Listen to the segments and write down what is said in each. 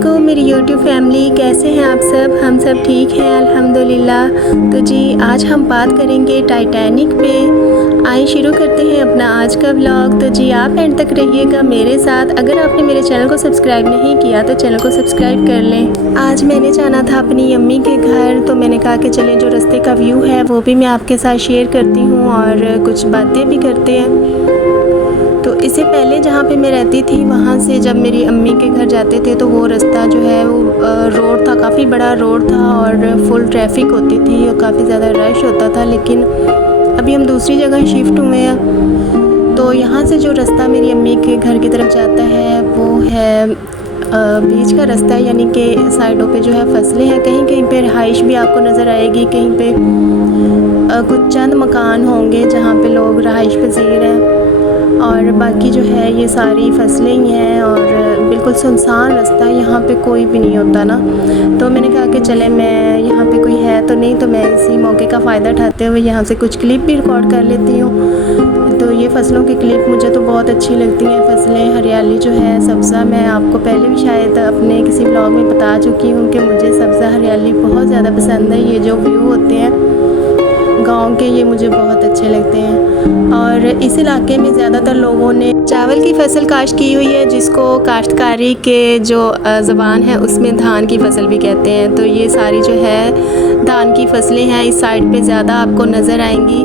वालेकुम मेरी YouTube family, कैसे हैं आप सब। हम सब ठीक हैं अल्हम्दुलिल्लाह। तो जी आज हम बात करेंगे टाइटैनिक पे। आइए शुरू करते हैं अपना आज का व्लॉग। तो जी आप एंड तक रहिएगा मेरे साथ। अगर आपने मेरे चैनल को सब्सक्राइब नहीं किया तो चैनल को सब्सक्राइब कर लें। आज मैंने जाना था अपनी अम्मी के घर, तो मैंने कहा कि चलें जो रास्ते का व्यू है वो भी मैं आपके साथ शेयर करती हूँ और कुछ बातें भी करते हैं। तो इससे पहले जहाँ पे मैं रहती थी वहाँ से जब मेरी अम्मी के घर जाते थे तो वो रास्ता जो है वो रोड था, काफ़ी बड़ा रोड था और फुल ट्रैफिक होती थी और काफ़ी ज़्यादा रश होता था। लेकिन अभी हम दूसरी जगह शिफ्ट हुए हैं, तो यहाँ से जो रास्ता मेरी अम्मी के घर की तरफ जाता है वो है बीच का रास्ता है, यानी कि साइडों पे जो है फसलें हैं। कहीं कहीं पे रिहाइश भी आपको नज़र आएगी, कहीं पे कुछ चंद मकान होंगे जहाँ पे लोग रिहाइश पजीर हैं और बाकी जो है ये सारी फसलें ही हैं और बिल्कुल सुनसान रास्ता है, यहाँ पे कोई भी नहीं होता ना। तो मैंने कहा कि चले मैं यहाँ पे कोई है तो नहीं, तो मैं इसी मौके का फ़ायदा उठाते हुए यहाँ से कुछ क्लिप भी रिकॉर्ड कर लेती हूँ। तो ये फ़सलों की क्लिप मुझे तो बहुत अच्छी लगती हैं। फसलें, हरियाली जो है, सब्ज़ा, मैं आपको पहले भी शायद अपने किसी ब्लॉग में बता चुकी हूँ कि मुझे सब्ज़ा हरियाली बहुत ज़्यादा पसंद है। ये जो व्यू होते हैं गांव के, ये मुझे बहुत अच्छे लगते हैं। और इस इलाके में ज़्यादातर लोगों ने चावल की फ़सल काश्त की हुई है, जिसको काश्तकारी के जो ज़बान है उसमें धान की फ़सल भी कहते हैं। तो ये सारी जो है धान की फसलें हैं, इस साइड पे ज़्यादा आपको नज़र आएंगी।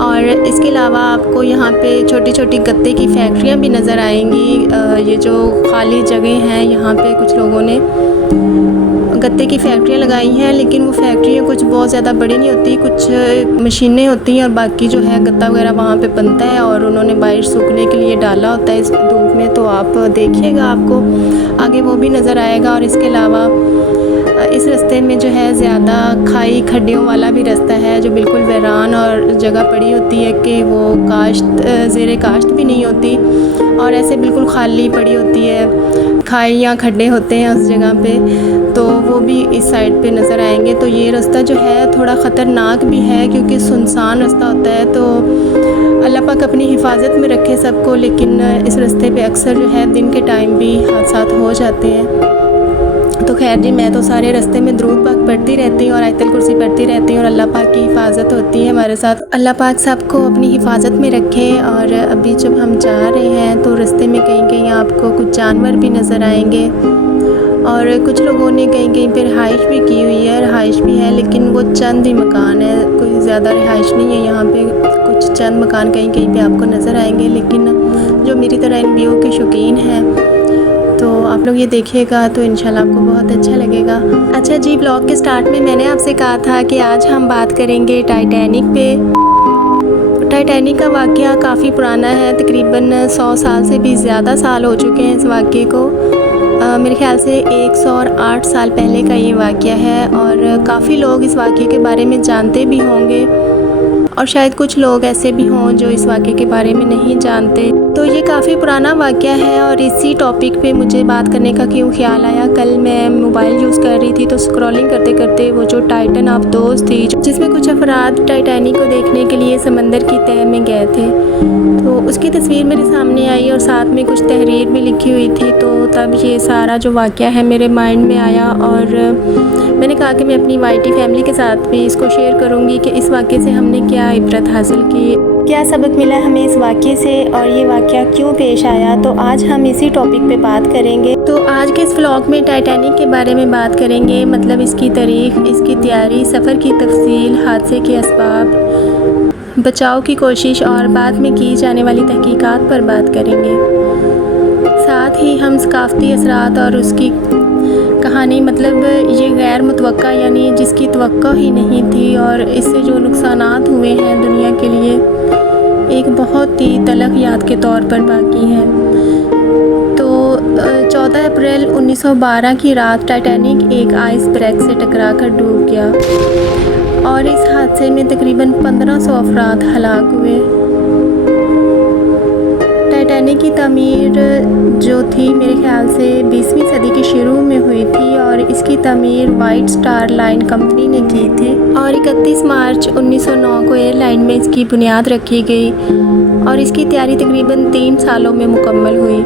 और इसके अलावा आपको यहाँ पे छोटी छोटी गत्ते की फैक्ट्रियाँ भी नज़र आएंगी। ये जो खाली जगह हैं यहाँ पे कुछ लोगों ने गत्ते की फैक्ट्रियाँ लगाई हैं, लेकिन वो फैक्ट्रियाँ कुछ बहुत ज़्यादा बड़ी नहीं होती, कुछ मशीनें होती हैं और बाकी जो है गत्ता वगैरह वहाँ पे बनता है और उन्होंने बाहर सूखने के लिए डाला होता है इस धूप में। तो आप देखिएगा, आपको आगे वो भी नज़र आएगा। और इसके अलावा इस रास्ते में जो है ज़्यादा खाई खड्डियों वाला भी रास्ता है, जो बिल्कुल वीरान और जगह पड़ी होती है कि वो ज़ेरे काश्त भी नहीं होती और ऐसे बिल्कुल खाली पड़ी होती है, खाई या खड्डे होते हैं उस जगह पे, तो वो भी इस साइड पे नज़र आएंगे। तो ये रास्ता जो है थोड़ा ख़तरनाक भी है क्योंकि सुनसान रास्ता होता है। तो अल्लाह पाक अपनी हिफाजत में रखे सबको, लेकिन इस रास्ते पे अक्सर जो है दिन के टाइम भी हादसात हो जाते हैं। तो खैर जी, मैं तो सारे रास्ते में दुरूद पाक पढ़ती रहती हूँ और आयतल कुर्सी पढ़ती रहती हूँ और अल्लाह पाक की हिफाजत होती है हमारे साथ। अल्लाह पाक सबको अपनी हिफाजत में रखे। और अभी जब हम जा रहे हैं तो रास्ते में कहीं कहीं आपको कुछ जानवर भी नज़र आएंगे और कुछ लोगों ने कहीं कहीं पर रिहाइश भी की हुई है। रिहाइश भी है लेकिन वो चंद ही मकान है, कोई ज़्यादा रिहाइश नहीं है यहाँ पे। कुछ चंद मकान कहीं कहीं पे आपको नज़र आएंगे, लेकिन जो मेरी तरह इन व्यू के शौकीन हैं तो आप लोग ये देखिएगा तो इंशाल्लाह आपको बहुत अच्छा लगेगा। अच्छा जी, ब्लॉग के स्टार्ट में मैंने आपसे कहा था कि आज हम बात करेंगे टाइटैनिक पे। टाइटैनिक का वाक़या काफ़ी पुराना है, तकरीबन 100 साल से भी ज़्यादा साल हो चुके हैं इस वाक़े को। मेरे ख़्याल से 108 साल पहले का ये वाक़या है और काफ़ी लोग इस वाक़े के बारे में जानते भी होंगे और शायद कुछ लोग ऐसे भी हों जो इस वाक़े के बारे में नहीं जानते। तो ये काफ़ी पुराना वाक़या है और इसी टॉपिक पे मुझे बात करने का क्यों ख्याल आया। कल मैं मोबाइल यूज़ कर रही थी तो स्क्रॉलिंग करते करते वो जो टाइटन अफदोस थी, जिसमें कुछ अफराद टाइटैनिक को देखने के लिए समंदर की तह में गए थे, तो उसकी तस्वीर मेरे सामने आई और साथ में कुछ तहरीर भी लिखी हुई थी। तो तब ये सारा जो वाक़या है मेरे माइंड में आया और मैंने कहा कि मैं अपनी वाईटी फैमिली के साथ भी इसको शेयर करूँगी कि इस वाक़े से हमने क्या इबरत हासिल की, क्या सबक मिला हमें इस वाक़े से और ये वाक़या क्यों पेश आया। तो आज हम इसी टॉपिक पे बात करेंगे। तो आज के इस व्लॉग में टाइटैनिक के बारे में बात करेंगे, मतलब इसकी तारीख़, इसकी तैयारी, सफ़र की तफसील, हादसे के असबाब, बचाव की कोशिश और बाद में की जाने वाली तहकीकात पर बात करेंगे। साथ ही हम सकाफ़ती असरात और उसकी कहानी, मतलब ये गैर मुतवक्का यानी जिसकी तवक्को ही नहीं थी और इससे जो नुकसानात हुए हैं दुनिया के लिए, एक बहुत ही तलख याद के तौर पर बाकी है। तो 14 अप्रैल 1912 की रात टाइटैनिक एक आइसबर्ग से टकराकर डूब गया और इस हादसे में तकरीबन 1500 अफराद हलाक हुए। टाइटैनिक की तामीर जो थी मेरे ख़्याल से 20वीं सदी के शुरू में हुई थी और इसकी तामीर वाइट स्टार लाइन कंपनी ने की थी और 31 मार्च 1909 को एयरलाइन में इसकी बुनियाद रखी गई और इसकी तैयारी तकरीबन 3 सालों में मुकम्मल हुई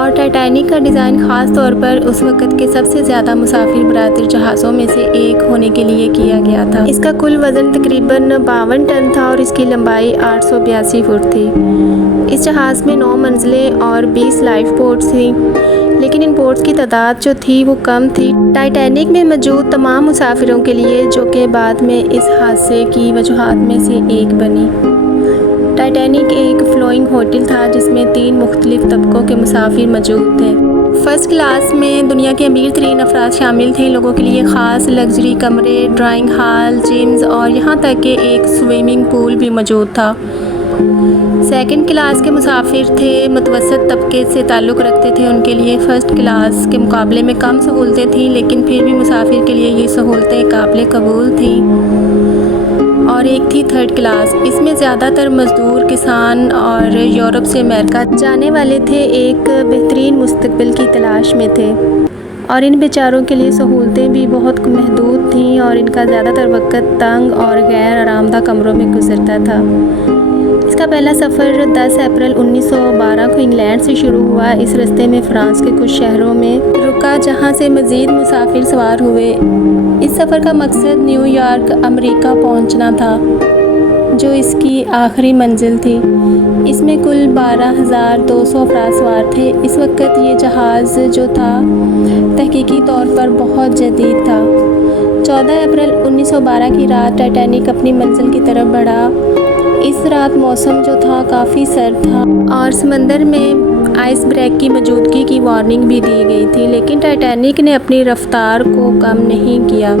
और टाइटैनिक का डिज़ाइन ख़ास तौर पर उस वक़्त के सबसे ज़्यादा मुसाफिर बरातर जहाज़ों में से एक होने के लिए किया गया था। इसका कुल वज़न तकरीबन 52 टन था और इसकी लंबाई 882 फुट थी। इस जहाज़ में 9 मंजिलें और 20 लाइफ बोट्स थी, लेकिन इन बोट्स की तादाद जो थी वो कम थी टाइटैनिक में मौजूद तमाम मुसाफिरों के लिए, जो कि बाद में इस हादसे की वजूहात में से एक बनी। टाइटैनिक एक फ्लोइंग होटल था जिसमें 3 मुख्तलिफ तबकों के मुसाफिर मौजूद थे। फ़र्स्ट क्लास में दुनिया के अमीर तरीन अफराद शामिल थे। लोगों के लिए ख़ास लग्जरी कमरे, ड्राइंग हॉल, जिम्स और यहाँ तक कि एक स्विमिंग पूल भी मौजूद था। सेकंड क्लास के मुसाफिर थे, मुतवसत तबके से ताल्लुक़ रखते थे, उनके लिए फ़र्स्ट क्लास के मुकाबले में कम सहूलतें थीं, लेकिन फिर भी मुसाफिर के लिए ये सहूलतें काबिल कबूल थीं। और एक थी थर्ड क्लास, इसमें ज़्यादातर मज़दूर, किसान और यूरोप से अमेरिका जाने वाले थे, एक बेहतरीन मुस्तकबिल की तलाश में थे। और इन बेचारों के लिए सहूलतें भी बहुत महदूद थीं और इनका ज़्यादातर वक्त तंग और गैर आरामदा कमरों में गुजरता था। इसका पहला सफ़र 10 अप्रैल 1912 को इंग्लैंड से शुरू हुआ। इस रास्ते में फ़्रांस के कुछ शहरों में रुका, जहां से मज़ीद मुसाफिर सवार हुए। इस सफ़र का मकसद न्यूयॉर्क, अमेरिका पहुंचना था, जो इसकी आखिरी मंजिल थी। इसमें कुल 12,200 अफराद सवार थे। इस वक्त ये जहाज़ जो था तहकीकी तौर पर बहुत जदीद था। 14 अप्रैल 1912 की रात टाइटैनिक अपनी मंजिल की तरफ बढ़ा। इस रात मौसम जो था काफ़ी सर्द था और समंदर में आइस ब्रेक की मौजूदगी की वार्निंग भी दी गई थी, लेकिन टाइटैनिक ने अपनी रफ्तार को कम नहीं किया।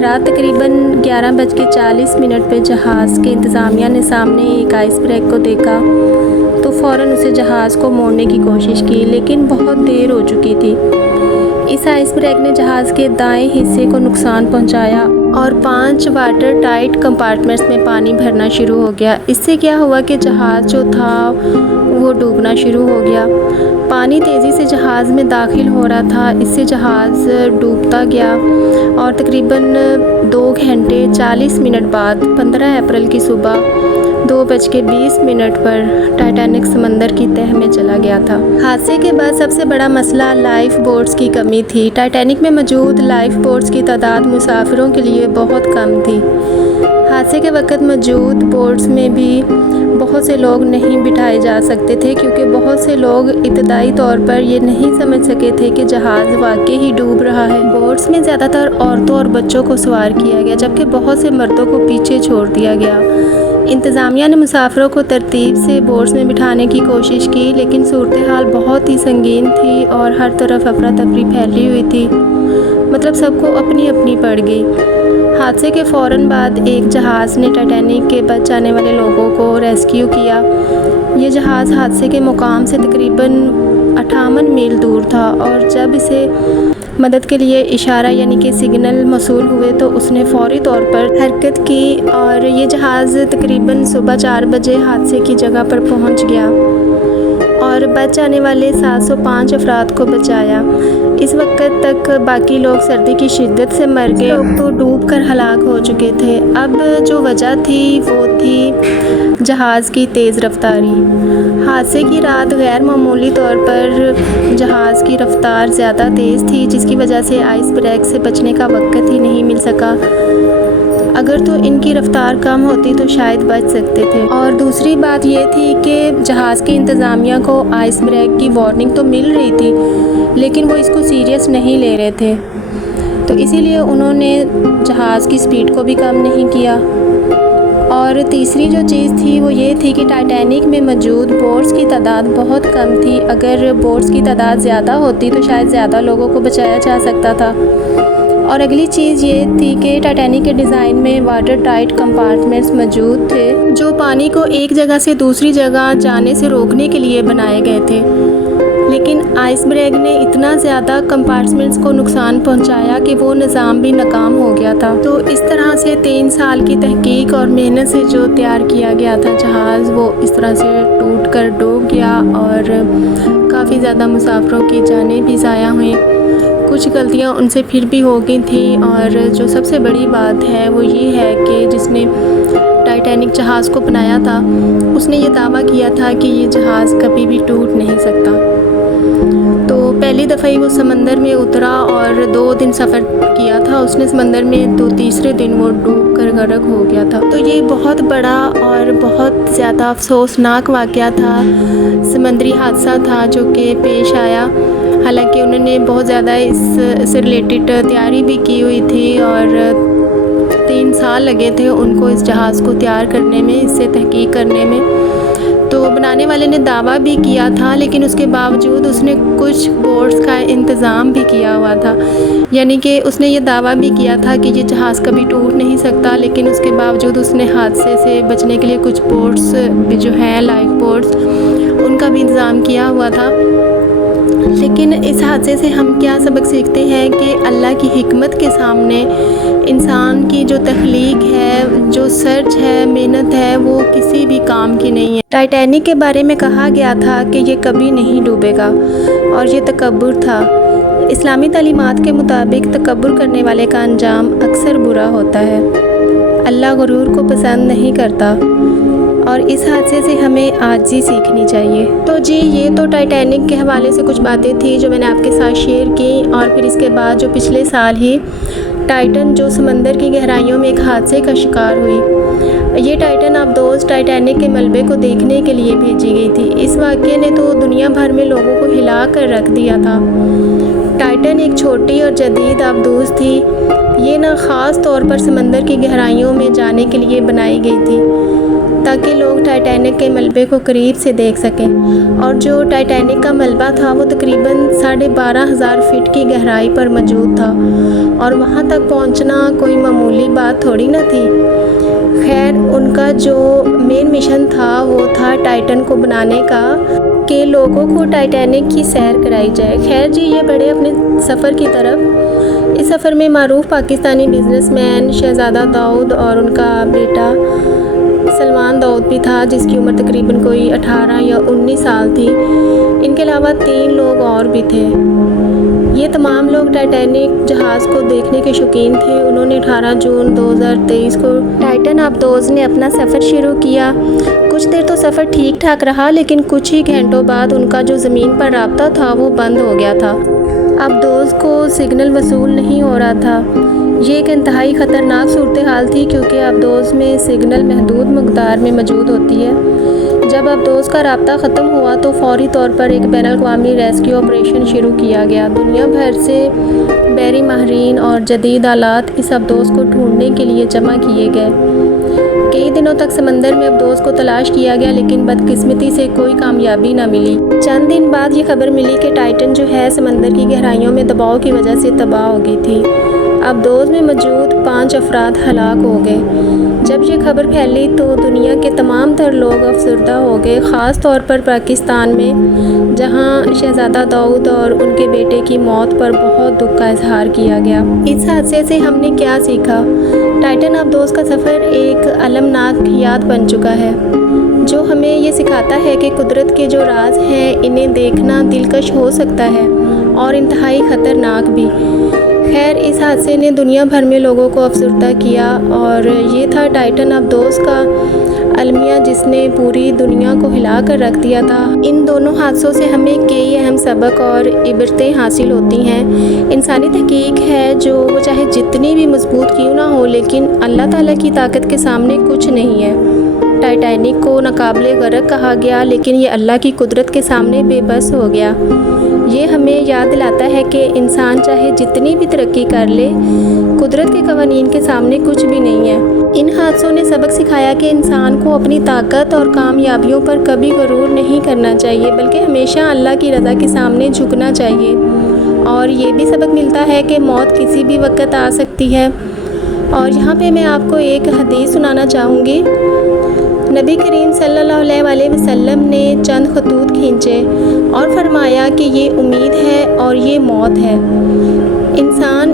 रात तकरीबन 11:40 पर जहाज़ के इंतज़ामिया ने सामने एक आइस ब्रेक को देखा तो फ़ौरन उसे जहाज़ को मोड़ने की कोशिश की, लेकिन बहुत देर हो चुकी थी। इस आइस ब्रेक ने जहाज़ के दाएं हिस्से को नुकसान पहुंचाया और 5 वाटर टाइट कंपार्टमेंट्स में पानी भरना शुरू हो गया। इससे क्या हुआ कि जहाज़ जो था वो डूबना शुरू हो गया। पानी तेज़ी से जहाज़ में दाखिल हो रहा था, इससे जहाज़ डूबता गया और तकरीबन 2 घंटे 40 मिनट बाद 15 अप्रैल की सुबह 2:20 पर टाइटैनिक समंदर की तह में चला गया था। हादसे के बाद सबसे बड़ा मसला लाइफ बोट्स की कमी थी। टाइटैनिक में मौजूद लाइफ बोट्स की तादाद मुसाफिरों के लिए बहुत कम थी। हादसे के वक्त मौजूद बोट्स में भी बहुत से लोग नहीं बिठाए जा सकते थे, क्योंकि बहुत से लोग इब्तदाई तौर पर ये नहीं समझ सके थे कि जहाज़ वाकई ही डूब रहा है। बोट्स में ज़्यादातर औरतों और बच्चों को सवार किया गया, जबकि बहुत से मर्दों को पीछे छोड़ दिया गया। इंतज़ामिया ने मुसाफिरों को तरतीब से बोट्स में बिठाने की कोशिश की, लेकिन सूरत हाल बहुत ही संगीन थी और हर तरफ अफरा तफरी फैली हुई थी। मतलब सबको अपनी अपनी पड़ गई। हादसे के फ़ौरन बाद एक जहाज़ ने टाइटैनिक के बच जाने वाले लोगों को रेस्क्यू किया। ये जहाज़ हादसे के मुकाम से तकरीबन 58 मील दूर था और जब इसे मदद के लिए इशारा यानी कि सिग्नल मौसूल हुए तो उसने फ़ौरी तौर पर हरकत की और ये जहाज़ तकरीबन सुबह 4 बजे हादसे की जगह पर पहुंच गया और बच जाने वाले 705 अफराद को बचाया। इस वक्त तक बाकी लोग सर्दी की शिद्दत से मर गए, लोग तो डूब कर हलाक हो चुके थे। अब जो वजह थी वो थी जहाज़ की तेज़ रफ्तारी। हादसे की रात गैर मामूली तौर पर जहाज़ की रफ्तार ज़्यादा तेज़ थी, जिसकी वजह से आइस ब्रेक से बचने का वक्त ही नहीं मिल सका। अगर तो इनकी रफ्तार कम होती तो शायद बच सकते थे। और दूसरी बात ये थी कि जहाज़ की इंतज़ामिया को आइस ब्रेक की वार्निंग तो मिल रही थी, लेकिन वो इसको सीरियस नहीं ले रहे थे, तो इसीलिए उन्होंने जहाज़ की स्पीड को भी कम नहीं किया। और तीसरी जो चीज़ थी वो ये थी कि टाइटैनिक में मौजूद बोट्स की तादाद बहुत कम थी। अगर बोट्स की तादाद ज़्यादा होती तो शायद ज़्यादा लोगों को बचाया जा सकता था। और अगली चीज़ ये थी कि टाइटैनिक के डिज़ाइन में वाटर टाइट कंपार्टमेंट्स मौजूद थे, जो पानी को एक जगह से दूसरी जगह जाने से रोकने के लिए बनाए गए थे। लेकिन आइस ब्रेक ने इतना ज़्यादा कंपार्टमेंट्स को नुकसान पहुंचाया कि वो निज़ाम भी नाकाम हो गया था। तो इस तरह से 3 साल की तहकीक और मेहनत से जो तैयार किया गया था जहाज़, वो इस तरह से टूट कर डूब गया और काफ़ी ज़्यादा मुसाफिरों की जानें भी ज़ाया हुई। कुछ गलतियाँ उनसे फिर भी हो गई थी और जो सबसे बड़ी बात है वो ये है कि जिसने टाइटैनिक जहाज़ को बनाया था उसने ये दावा किया था कि ये जहाज़ कभी भी टूट नहीं सकता। पहली दफ़ा ही वो समंदर में उतरा और 2 दिन सफ़र किया था उसने समंदर में, तो तीसरे दिन वो डूब कर गर्क हो गया था। तो ये बहुत बड़ा और बहुत ज़्यादा अफसोसनाक वाक़या था, समंदरी हादसा था जो कि पेश आया। हालांकि उन्होंने बहुत ज़्यादा इससे रिलेटेड तैयारी भी की हुई थी और 3 साल लगे थे उनको इस जहाज़ को तैयार करने में, इससे तहकीक करने में। तो बनाने वाले ने दावा भी किया था, लेकिन उसके बावजूद उसने कुछ बोट्स का इंतज़ाम भी किया हुआ था, यानी कि उसने ये दावा भी किया था कि ये जहाज़ कभी टूट नहीं सकता, लेकिन उसके बावजूद उसने हादसे से बचने के लिए कुछ बोट्स भी जो हैं लाइफ बोट्स, उनका भी इंतज़ाम किया हुआ था। लेकिन इस हादसे से हम क्या सबक सीखते हैं कि अल्लाह की हिकमत के सामने इंसान की जो तख्लीक है, जो सर्च है, मेहनत है, वो किसी भी काम की नहीं है। टाइटैनिक के बारे में कहा गया था कि ये कभी नहीं डूबेगा और ये तकब्बुर था। इस्लामी तालीमात के मुताबिक तकब्बुर करने वाले का अंजाम अक्सर बुरा होता है। अल्लाह गुरूर को पसंद नहीं करता और इस हादसे से हमें आजिज़ी सीखनी चाहिए। तो जी ये तो टाइटैनिक के हवाले से कुछ बातें थी जो मैंने आपके साथ शेयर की। और फिर इसके बाद जो पिछले साल ही टाइटन जो समंदर की गहराइयों में एक हादसे का शिकार हुई, ये टाइटन अबदोस टाइटैनिक के मलबे को देखने के लिए भेजी गई थी। इस वाक़ये ने तो दुनिया भर में लोगों को हिला कर रख दिया था। टाइटन एक छोटी और जदीद अबदोस थी। ये ना ख़ास तौर पर समंदर की गहराइयों में जाने के लिए बनाई गई थी ताकि लोग टाइटैनिक के मलबे को करीब से देख सकें। और जो टाइटैनिक का मलबा था वो तकरीबन 12,500 फीट की गहराई पर मौजूद था और वहाँ तक पहुँचना कोई मामूली बात थोड़ी ना थी। खैर उनका जो मेन मिशन था वो था टाइटन को बनाने का कि लोगों को टाइटैनिक की सैर कराई जाए। खैर जी ये बढ़े अपने सफ़र की तरफ। इस सफ़र में मारूफ पाकिस्तानी बिजनेसमैन शहज़ादा दाऊद और उनका बेटा सलमान दाऊद भी था, जिसकी उम्र तकरीबन कोई 18 या 19 साल थी। इनके अलावा 3 लोग और भी थे। ये तमाम लोग टाइटैनिक जहाज़ को देखने के शौकीन थे। उन्होंने 18 जून 2023 को टाइटन अबदोस ने अपना सफ़र शुरू किया। कुछ देर तो सफ़र ठीक ठाक रहा, लेकिन कुछ ही घंटों बाद उनका जो ज़मीन पर राब्ता था वो बंद हो गया था। अबदोस को सिग्नल वसूल नहीं हो रहा था। ये एक इंतहाई ख़तरनाक सूरत हाल थी क्योंकि अबदोस में सिग्नल महदूद मकदार में मौजूद होती है। जब अबदोस का राब्ता ख़त्म हुआ तो फ़ौरी तौर पर एक बैनुल-अक़वामी रेस्क्यू ऑपरेशन शुरू किया गया। दुनिया भर से बहरी माहिरीन और जदीद आलात इस अबदोस को ढूंढने के लिए जमा किए गए। कई दिनों तक समंदर में अबदोस को तलाश किया गया, लेकिन बदकिस्मती से कोई कामयाबी न मिली। चंद दिन बाद ये खबर मिली कि टाइटन जो है समंदर की गहराइयों में दबाव की वजह से तबाह हो गई थी। अबदोस में मौजूद 5 अफराद हलाक हो गए। जब ये खबर फैली तो दुनिया के तमाम तर लोग अफसरदा हो गए, ख़ास तौर पर पाकिस्तान में, जहां शहज़ादा दाऊद और उनके बेटे की मौत पर बहुत दुख का इजहार किया गया। इस हादसे से हमने क्या सीखा? टाइटन अबदोस का सफ़र एक अलमनाक याद बन चुका है जो हमें ये सिखाता है कि कुदरत के जो राज हैं इन्हें देखना दिलकश हो सकता है और इंतहाई ख़तरनाक भी। खैर इस हादसे ने दुनिया भर में लोगों को अफसरदा किया और ये था टाइटन अबदोस का अलमिया जिसने पूरी दुनिया को हिला कर रख दिया था। इन दोनों हादसों से हमें कई अहम सबक और इबरतें हासिल होती हैं। इंसानी तहकीक है जो वो चाहे जितनी भी मजबूत क्यों ना हो, लेकिन अल्लाह ताला की ताकत के सामने कुछ नहीं है। टाइटैनिक को नाकाबिले गर्क कहा गया, लेकिन ये अल्लाह की कुदरत के सामने बेबस हो गया। ये हमें याद दिलाता है कि इंसान चाहे जितनी भी तरक्की कर ले, कुदरत के कवानीन के सामने कुछ भी नहीं है। इन हादसों ने सबक सिखाया कि इंसान को अपनी ताकत और कामयाबियों पर कभी गरूर नहीं करना चाहिए, बल्कि हमेशा अल्लाह की रज़ा के सामने झुकना चाहिए। और ये भी सबक मिलता है कि मौत किसी भी वक्त आ सकती है। और यहाँ पे मैं आपको एक हदीस सुनाना चाहूँगी। नबी करीम सल्लल्लाहु अलैहि वसल्लम ने चंद खतूत खींचे और फरमाया कि ये उम्मीद है और ये मौत है। इंसान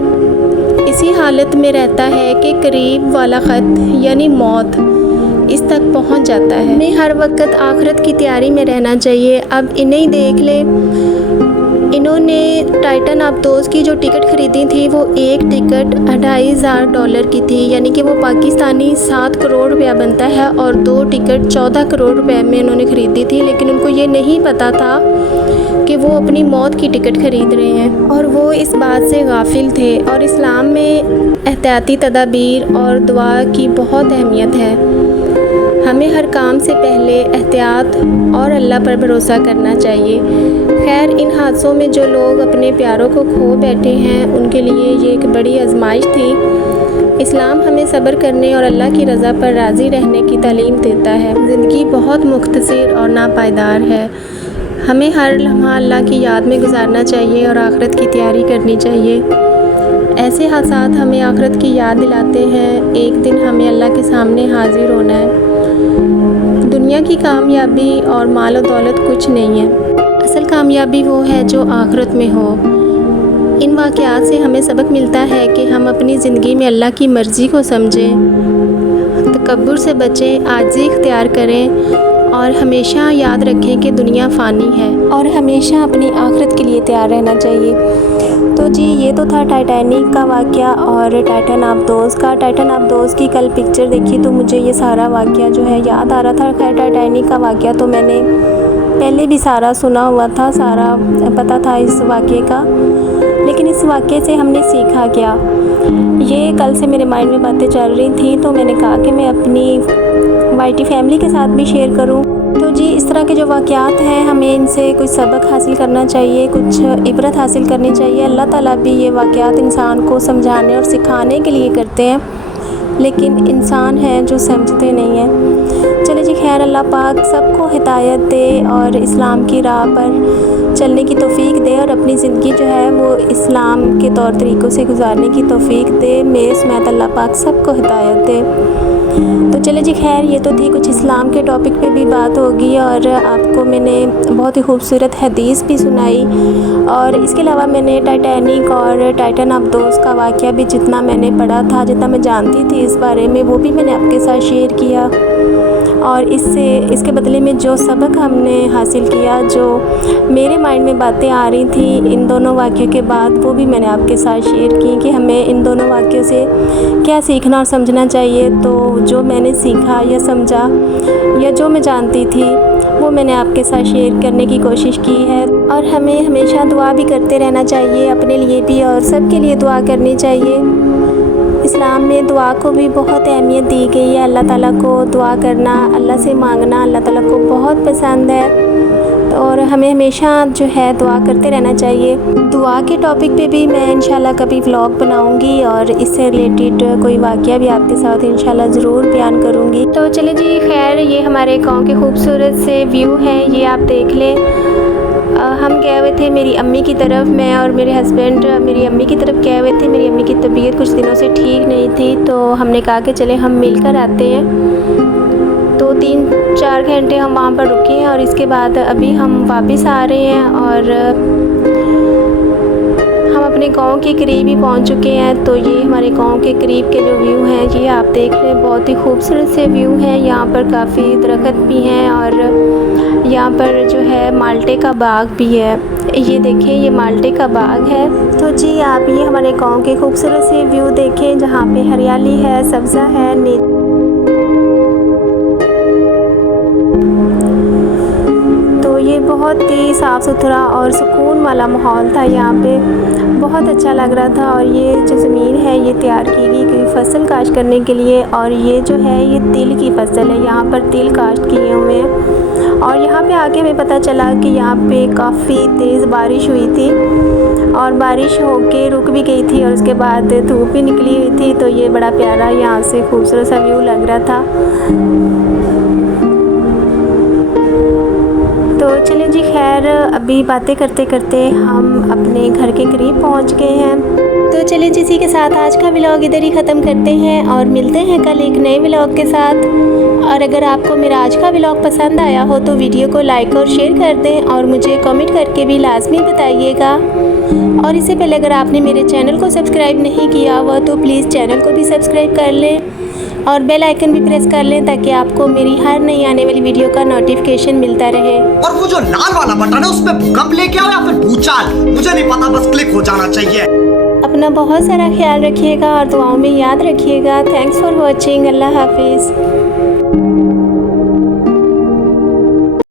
इसी हालत में रहता है कि करीब वाला ख़त यानी मौत इस तक पहुंच जाता है। हमें हर वक्त आखिरत की तैयारी में रहना चाहिए। अब इन्हें ही देख लें, इन्होंने टाइटन अबदोस की जो टिकट ख़रीदी थी वो एक टिकट $2500 की थी, यानी कि वो पाकिस्तानी 7 करोड़ रुपया बनता है, और 2 टिकट 14 करोड़ रुपए में इन्होंने ख़रीदी थी। लेकिन उनको ये नहीं पता था कि वो अपनी मौत की टिकट ख़रीद रहे हैं, और वो इस बात से गाफिल थे। और इस्लाम में एहतियाती तदाबीर और दुआ की बहुत अहमियत है। हमें हर काम से पहले एहतियात और अल्लाह पर भरोसा करना चाहिए। खैर, इन हादसों में जो लोग अपने प्यारों को खो बैठे हैं उनके लिए ये एक बड़ी आजमाइश थी। इस्लाम हमें सब्र करने और अल्लाह की रज़ा पर राज़ी रहने की तालीम देता है। ज़िंदगी बहुत मुख्तसर और नापायदार है। हमें हर लम्हा अल्लाह की याद में गुजारना चाहिए और आखिरत की तैयारी करनी चाहिए। ऐसे हादसात हमें आखिरत की याद दिलाते हैं। एक दिन हमें अल्लाह के सामने हाजिर होना है। दुनिया की कामयाबी और माल और दौलत कुछ नहीं है। असल कामयाबी वो है जो आखिरत में हो। इन वाक़यात से हमें सबक मिलता है कि हम अपनी ज़िंदगी में अल्लाह की मर्ज़ी को समझें, तकब्बुर से बचें, आजिज़ी इख्तियार करें, और हमेशा याद रखें कि दुनिया फ़ानी है और हमेशा अपनी आखिरत के लिए तैयार रहना चाहिए। तो जी, ये तो था टाइटैनिक का वाक़या और टाइटन अबदोस का। टाइटन अबदोस की कल पिक्चर देखी तो मुझे ये सारा वाक़या जो है याद आ रहा था। खैर, टाइटैनिक का वाक़या तो मैंने पहले भी सारा सुना हुआ था, सारा पता था इस वाक़े का, लेकिन इस वाक़े से हमने सीखा क्या, ये कल से मेरे माइंड में बातें चल रही थी, तो मैंने कहा कि मैं अपनी वाईटी फैमिली के साथ भी शेयर करूं। तो जी, इस तरह के जो वाक़यात हैं हमें इनसे कुछ सबक हासिल करना चाहिए, कुछ इबरत हासिल करनी चाहिए। अल्लाह ताला भी ये वाक़यात इंसान को समझाने और सिखाने के लिए करते हैं, लेकिन इंसान है जो समझते नहीं हैं। चले जी, खैर, अल्लाह पाक सबको हिदायत दे और इस्लाम की राह पर चलने की तौफ़ीक दे, और अपनी ज़िंदगी जो है वो इस्लाम के तौर तरीक़ों से गुजारने की तौफ़ीक दे। मेरे समेत अल्लाह पाक सबको हिदायत दे। तो चले जी, खैर, ये तो थी कुछ इस्लाम के टॉपिक पे भी बात होगी, और आपको मैंने बहुत ही खूबसूरत हदीस भी सुनाई, और इसके अलावा मैंने टाइटैनिक और टाइटन अबदोस का वाक़या भी जितना मैंने पढ़ा था, जितना मैं जानती थी इस बारे में, वो भी मैंने आपके साथ शेयर किया। और इसके बदले में जो सबक हमने हासिल किया, जो मेरे माइंड में बातें आ रही थी इन दोनों वाक़यों के बाद, वो भी मैंने आपके साथ शेयर की कि हमें इन दोनों वाक़यों से क्या सीखना और समझना चाहिए। तो जो मैंने सीखा या समझा या जो मैं जानती थी वो मैंने आपके साथ शेयर करने की कोशिश की है। और हमें हमेशा दुआ भी करते रहना चाहिए, अपने लिए भी और सब के लिए दुआ करनी चाहिए। इस्लाम में दुआ को भी बहुत अहमियत दी गई है। अल्लाह ताला को दुआ करना, अल्लाह से मांगना अल्लाह ताला को बहुत पसंद है, और हमें हमेशा जो है दुआ करते रहना चाहिए। दुआ के टॉपिक पे भी मैं इंशाल्लाह कभी व्लॉग बनाऊंगी और इससे रिलेटेड कोई वाक़या भी आपके साथ इंशाल्लाह ज़रूर बयान करूंगी। तो चले जी, खैर, ये हमारे गांव के खूबसूरत से व्यू हैं, ये आप देख लें। हम गए हुए थे मेरी अम्मी की तरफ, मैं और मेरे हस्बैंड मेरी अम्मी की तरफ गए हुए थे। मेरी अम्मी की तबीयत कुछ दिनों से ठीक नहीं थी, तो हमने कहा कि चले हम मिलकर आते हैं। तो 3-4 घंटे हम वहाँ पर रुके हैं, और इसके बाद अभी हम वापस आ रहे हैं, और हम अपने गांव के करीब ही पहुँच चुके हैं। तो ये हमारे गांव के करीब के जो व्यू हैं ये आप देख रहे हैं, बहुत ही खूबसूरत से व्यू हैं। यहाँ पर काफ़ी दरख्त भी हैं, और यहाँ पर जो है माल्टे का बाग भी है। ये देखें, ये माल्टे का बाग है। तो जी, आप ये हमारे गांव के खूबसूरत से व्यू देखें, जहाँ पे हरियाली है, सब्ज़ा है, तो ये बहुत ही साफ़ सुथरा और सुकून वाला माहौल था। यहाँ पे बहुत अच्छा लग रहा था। और ये जो ज़मीन है ये तैयार की गई कोई फसल काश्त करने के लिए, और ये जो है ये तिल की फसल है। यहाँ पर तिल काश्त किए हुए हैं, और यहाँ पे आके हमें पता चला कि यहाँ पे काफ़ी तेज़ बारिश हुई थी, और बारिश होके रुक भी गई थी, और उसके बाद धूप भी निकली हुई थी। तो ये बड़ा प्यारा यहाँ से खूबसूरत सा व्यू लग रहा था। तो चलिए जी, खैर, अभी बातें करते करते हम अपने घर के करीब पहुंच गए हैं। तो चलिए, इसी के साथ आज का व्लॉग इधर ही ख़त्म करते हैं, और मिलते हैं कल एक नए व्लॉग के साथ। और अगर आपको मेरा आज का व्लॉग पसंद आया हो तो वीडियो को लाइक और शेयर कर दें, और मुझे कमेंट करके भी लाजमी बताइएगा। और इससे पहले अगर आपने मेरे चैनल को सब्सक्राइब नहीं किया हुआ तो प्लीज़ चैनल को भी सब्सक्राइब कर लें, और बेल आइकन भी प्रेस कर लें ताकि आपको मेरी हर नई आने वाली वीडियो का नोटिफिकेशन मिलता रहे। और वो जो लाल वाला बटन है उस पे भूकंप लेके आओ या फिर भूचाल, मुझे नहीं पता, बस क्लिक हो जाना चाहिए। अपना बहुत सारा ख्याल रखिएगा और दुआओं में याद रखिएगा। Thanks for watching. अल्लाह हाफिज़।